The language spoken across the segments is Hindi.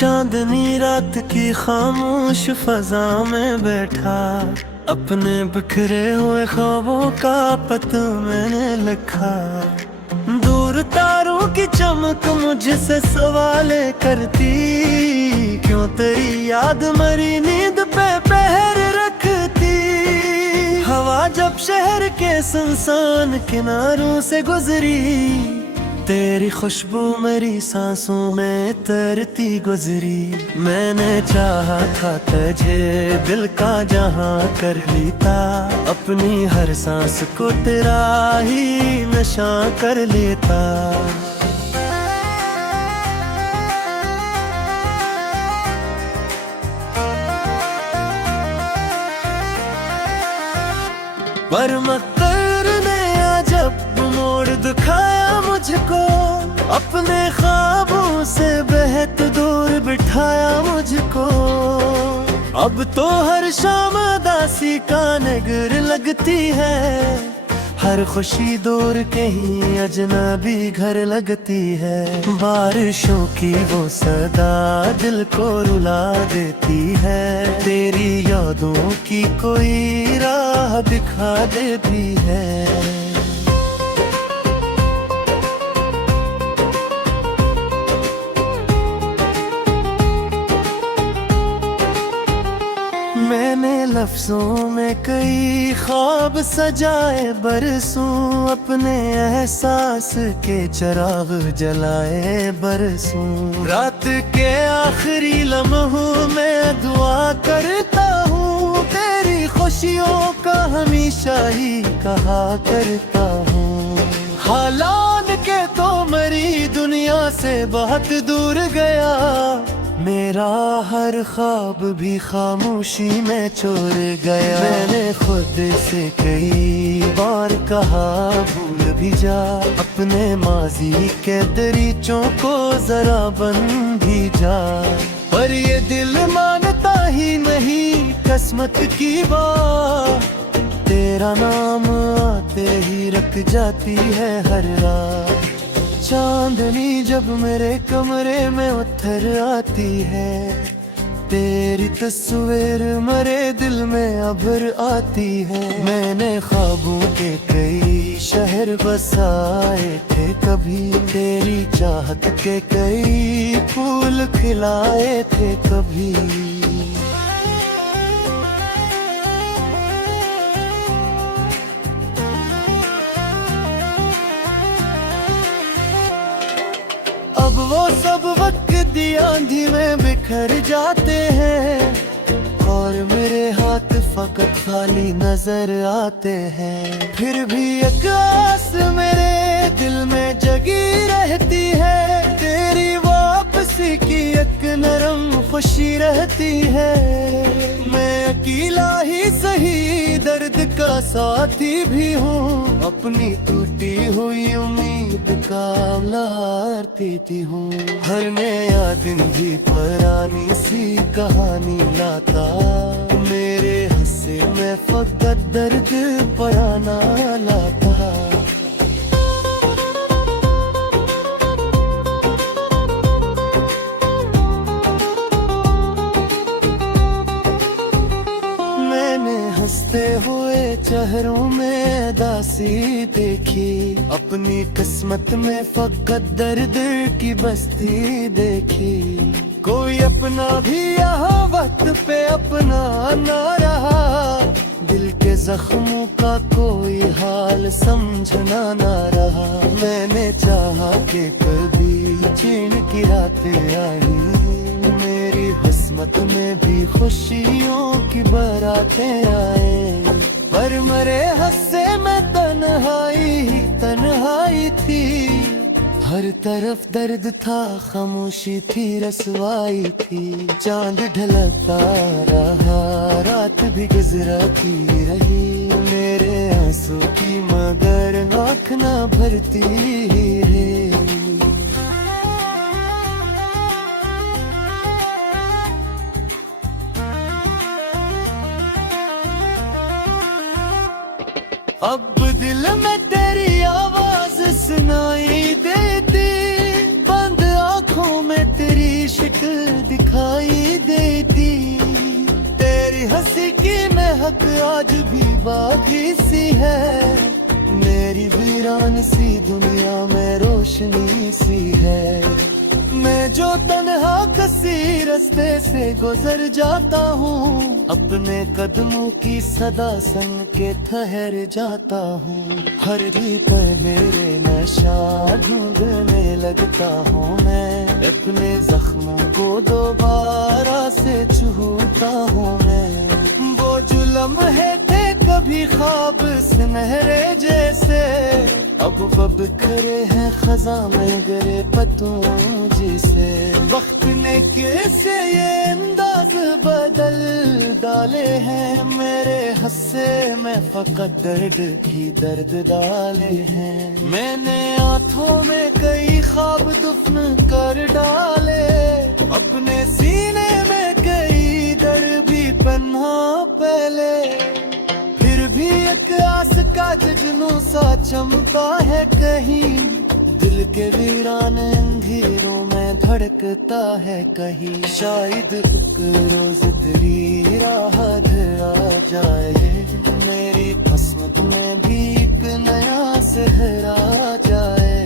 चांदनी रात की खामोश फजा में बैठा, अपने बिखरे हुए ख्वाबों का पता मैंने लिखा। दूर तारों की चमक मुझसे सवाले करती, क्यों तेरी याद मरी नींद पे पहर रखती। हवा जब शहर के सुनसान किनारों से गुजरी, तेरी खुशबू मेरी सांसों में तरती गुजरी। मैंने चाहा था तुझे दिल का जहां कर लेता, अपनी हर सांस को तेरा ही नशा कर लेता। पर मकर ने जब मोड़ दिखाया मुझको, अपने ख्वाबों से बेहद दूर बिठाया मुझको। अब तो हर शाम दासी का नगर लगती है, हर खुशी दूर कहीं अजनबी घर लगती है। बारिशों की वो सदा दिल को रुला देती है, तेरी यादों की कोई राह दिखा देती है। मैंने लफ्जों में कई ख्वाब सजाए बरसों, अपने एहसास के चिराग जलाए बरसों। रात के आखिरी लम्हों में दुआ करता हूँ, तेरी खुशियों का हमेशा ही कहा करता हूँ। हालात के तो मरी दुनिया से बहुत दूर गया, मेरा हर ख्वाब भी खामोशी में छोड़ गया। मैंने खुद से कई बार कहा भूल भी जा, अपने माजी के दरीचों को जरा बन भी जा। पर ये दिल मानता ही नहीं किस्मत की बात, तेरा नाम आते ही रख जाती है हर रात। चांदनी जब मेरे कमरे में उतर आती है, तेरी तस्वीर मेरे दिल में अभर आती है। मैंने ख्वाबों के कई शहर बसाए थे कभी, तेरी चाहत के कई फूल खिलाए थे कभी। अब वो सब वक्त दी आंधी में बिखर जाते हैं, और मेरे हाथ फकत खाली नजर आते हैं। फिर भी एक आस मेरे दिल में जगी रहती है, तेरी वापसी की एक नरम खुशी रहती है। मैं अकेला ही सही दर्द का साथी भी हूँ, अपनी टूटी हुई उम्मीद का लाती हूँ। हर नया दिन भी पुरानी सी कहानी लाता, मेरे हंसे में फकत दर्द पुराना लाता। हंसते हुए चेहरों में दासी देखी, अपनी किस्मत में फकत दर्द की बस्ती देखी। कोई अपना भी यहाँ वक्त पे अपना ना रहा, दिल के जख्मों का कोई हाल समझना ना रहा। मैंने चाहा कि कभी चैन की रातें आई, मेरी किस्मत में भी खुशियों की बारातें आए। पर मरे हंसे में तन्हाई थी, हर तरफ दर्द था, खामोशी थी, रसवाई थी। चांद ढलता रहा, रात भी गुजरती रही, मेरे आंसू की मगर आँख न भरती रही। अब दिल में तेरी आवाज सुनाई देती, बंद आंखों में तेरी शक्ल तक आज भी बाकी सी है। मेरी वीरान सी दुनिया में रोशनी सी है। मैं जो तन्हा कसी रास्ते से गुजर जाता हूँ, अपने कदमों की सदा संग के ठहर जाता हूँ। हर रीत पर मेरे नशा ढूंढने लगता हूँ मैं, अपने जख्मों को दोबारा से छूता हूँ मैं। वो जो लम्हे थे कभी ख्वाब सुनहरे जैसे, अब करे हैं खजा में गिरे पत्तों जिसे। वक्त ने कैसे ये अंदाज बदल डाले हैं, मेरे हस्से में फकत दर्द की दर्द डाले हैं। मैंने आंखों में कई ख्वाब दुफन कर डाले, अपने सीने में कई दर्द भी पन्हा पहले। फिर भी एक आस का जुगनू सा चमका है कहीं, दिल के वीरान अंधेरों में धड़कता है कहीं। शायद एक रोज तेरी राह आ जाए, मेरी किस्मत में भी एक नया सहरा जाए।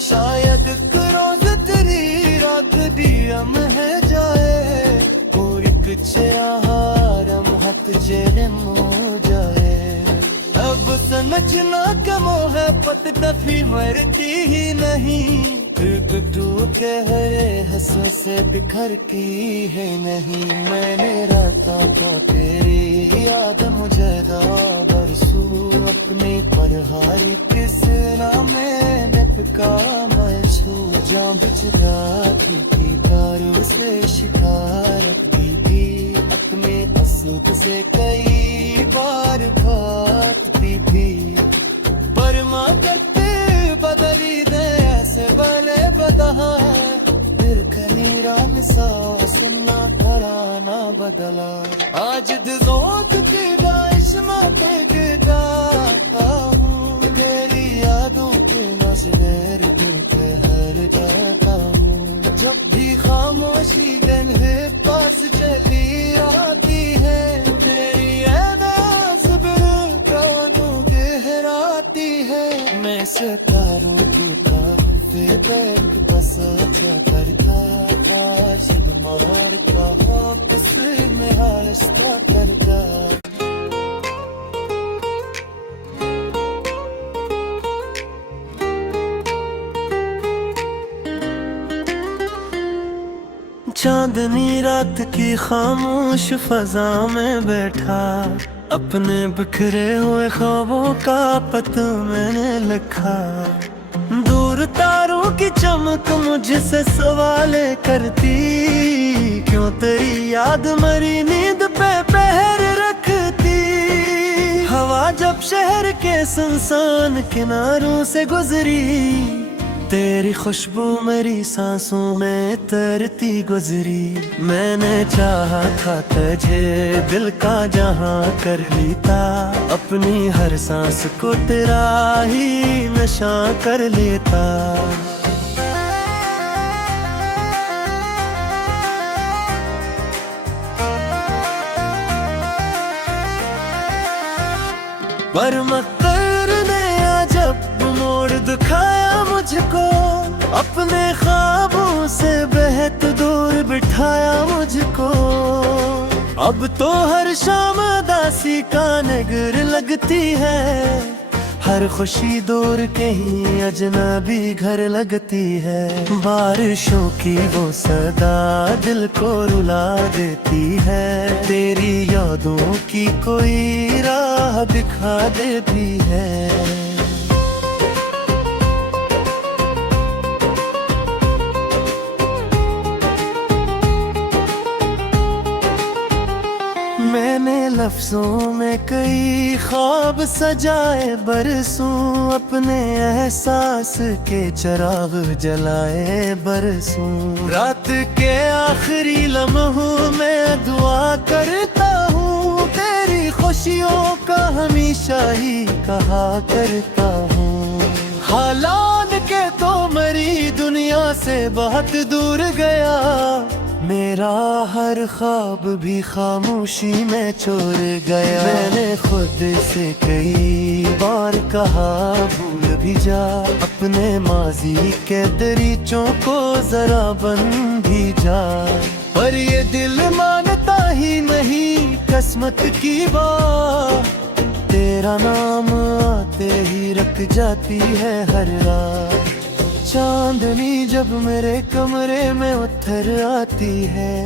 शायद एक रोज तेरी रात दियम है जाए, कोई कुछ आहारम हथ जेरे हो जाए। अब समझना कि मोहब्बत कभी मरती ही नहीं, टूटे हरे हंसों से बिखरती है नहीं। मैंने राता को तेरी याद मुझे बरसू, अपनी पढ़ाई किस नाम में निपका मरसू। जहाँ बिचराती थी दारू से शिकार की थी, अपने असूब से कई बार भागती थी। पर माँ करते बदली दे ऐसे बने बदहा, दिल कनीरा मिसा सुनना खड़ा ना बदला। आज दिलों की बारिश में फेंकता हूँ, तेरी यादों पे नजर पे हर जाता हूँ। जब भी खामोशी दिन है पास चली आती है, तेरी मैं सितारों की काफे बैठ बस करता, आज मार का वापस में हालस्ता करता। चांदनी रात की खामोश फजा में बैठा, अपने बिखरे हुए ख्वाबों का पता मैंने लिखा। दूर तारों की चमक मुझसे सवाल करती, क्यों तेरी याद मरी नींद पे पहर रखती। हवा जब शहर के सुनसान किनारों से गुजरी, तेरी खुशबू मेरी सांसों में तरती गुजरी। मैंने चाहा था तुझे दिल का जहां कर लेता, अपनी हर सांस को तेरा ही नशा कर लेता। पर मकर ने जब मोड़ दिखाया मुझको, अपने ख्वाबों से बेहद दूर बिठाया मुझको। अब तो हर शाम दासी का नगर लगती है, हर खुशी दूर कहीं अजनबी घर लगती है। बारिशों की वो सदा दिल को रुला देती है, तेरी यादों की कोई राह दिखा देती है। मैंने लफ्जों में कई ख्वाब सजाए बरसों, अपने एहसास के चिराग जलाए बरसों। रात के आखिरी लम्हों में दुआ करता हूँ, तेरी खुशियों का हमेशा ही कहा करता हूँ। हालात के तो मरी दुनिया से बहुत दूर गया, मेरा हर ख्वाब भी खामोशी में छोड़ गया। मैंने खुद से कई बार कहा भूल भी जा अपने माजी के दरीचों को, जरा बन भी जा, पर ये दिल मानता ही नहीं किस्मत की बात। तेरा नाम आते ही रख जाती है हर रात। चांदनी जब मेरे कमरे में उतर आती है,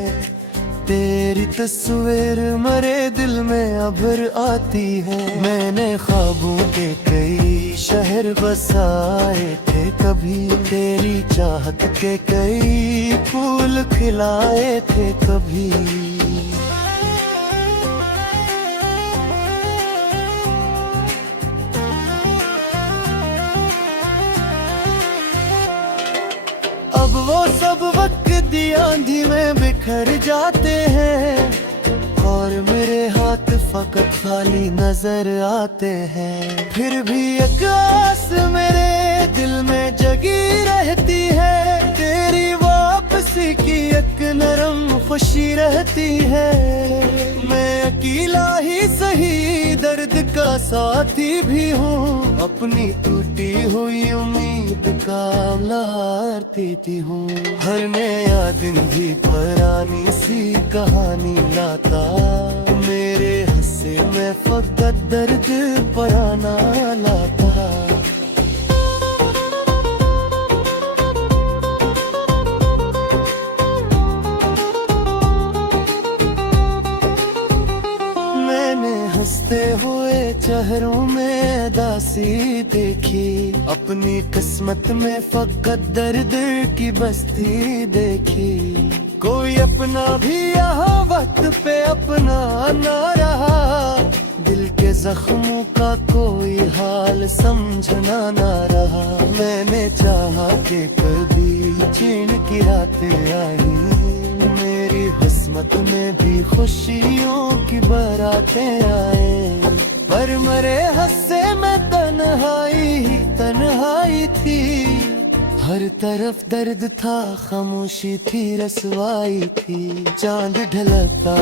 तेरी तस्वीर मेरे दिल में अभर आती है। मैंने ख्वाबों के कई शहर बसाए थे कभी, तेरी चाहत के कई फूल खिलाए थे कभी। अब वो सब वक्त दी आंधी में बिखर जाते हैं, और मेरे हाथ फकत खाली नजर आते हैं। फिर भी एक आस मेरे दिल में जगी रहती है, तेरी वापसी की एक नरम खुशी रहती है। मैं अकेला ही सही दर्द का साथी भी हूँ, अपनी टूटी हुई उम्मीद का लाती हूँ। हर नया दिन भी पुरानी सी कहानी लाता, मेरे हंसे में फकत दर्द पुराना लाता। हंसते हुए चेहरों में दासी देखी, अपनी किस्मत में फकत दर्द की बस्ती देखी। कोई अपना भी यहाँ वक्त पे अपना ना रहा, दिल के जख्मों का कोई हाल समझना ना रहा। मैंने चाहा कि कभी चैन की रातें आई, मेरी किस्मत में भी खुशियों की बारातें आए, पर मरे हंसे में तन्हाई ही तन्हाई थी। हर तरफ दर्द था, खामोशी थी, रसवाई थी। चांद ढलता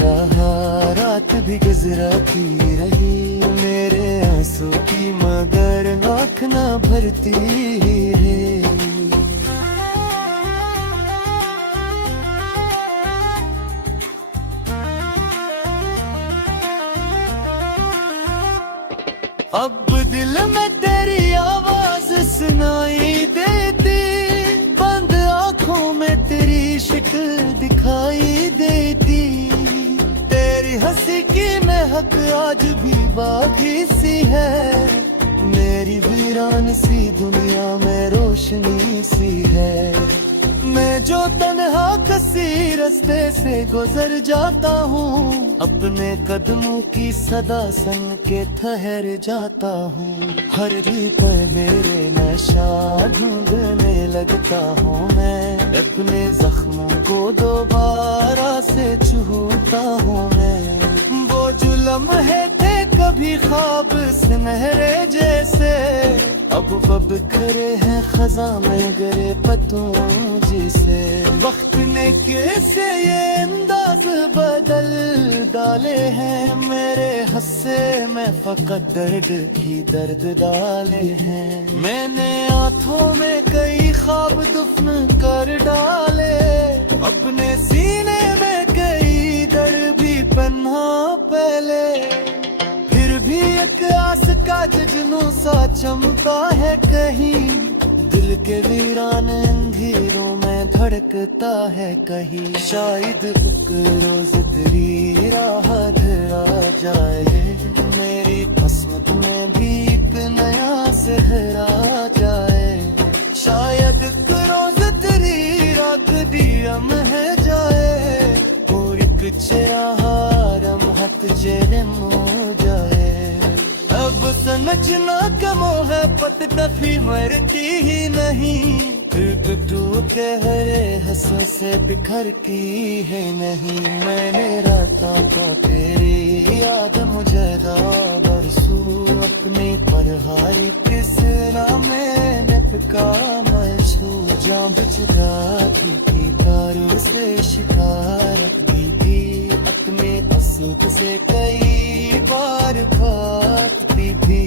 रहा, रात भी गुजरती रही, मेरे आंसू की मगर आँख न भरती रही। अब दिल में तेरी आवाज सुनाई देती, बंद आँखों में तेरी शक्ल दिखाई देती। तेरी हंसी की महक आज भी बाकी सी है, मेरी वीरान सी दुनिया में रोशनी सी है। मैं जो तन्हा किसी रास्ते से गुजर जाता हूँ, अपने कदमों की सदा संग के ठहर जाता हूँ। हर रीत मेरे नशा ढूंढने लगता हूँ, मैं अपने जख्मों को दोबारा से छूता हूँ। मैं वो जो लम्हे थे कभी ख्वाब सुनहरे जैसे, अब करे हैं खजा में गरे पत्तों जिसे। वक्त ने कैसे ये अंदाज बदल डाले हैं, मेरे हंसे में फकत दर्द ही दर्द डाले हैं। मैंने आंखों में कई ख्वाब दफन कर डाले, अपने सीने में कई दर्द भी पन्हा पहले। फिर भी एक आस का जुनू सा चमका है कहीं, दिल के वीरान अंधेरों में धड़कता है कहीं। शायद एक रोज तेरी राह धरा जाए, मेरी किस्मत में भी एक नया सहरा जाए। शायद एक रोज तेरी रात दियम है जाए, और एक चेहरा हथ जेरम हो जाए। अब समझना कमो है पत तभी मरती ही नहीं, टूटे हरे हंसों से बिखर की है नहीं। मैंने रातों को तेरी याद मुझे बरसू, अपनी पढ़ाई किस नाम में निपका महसूस। जाम बिछराती थी तारों से शिकारत भी थी, अपने असद से कई बार भागती थी।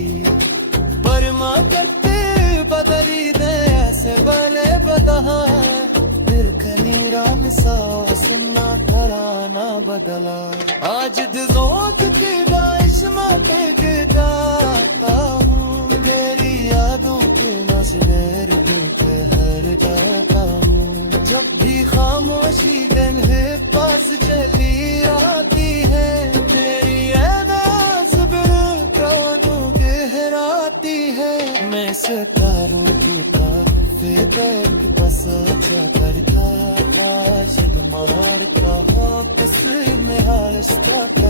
पर माँ करते बदली दे ऐसे भले बदहा, फिर कनीरा मिसा सुनना तराना बदला। आज दिलों की बारिश में फेंकता हूँ, तेरी यादों के नजर पे हर जाता हूँ। जब भी खामोशी दिन है पास चली आती है, तेरी गहराती है। मैं सितारों की तरफ बैठ बस अच्छा करता था, जब मार का वापस में हार करता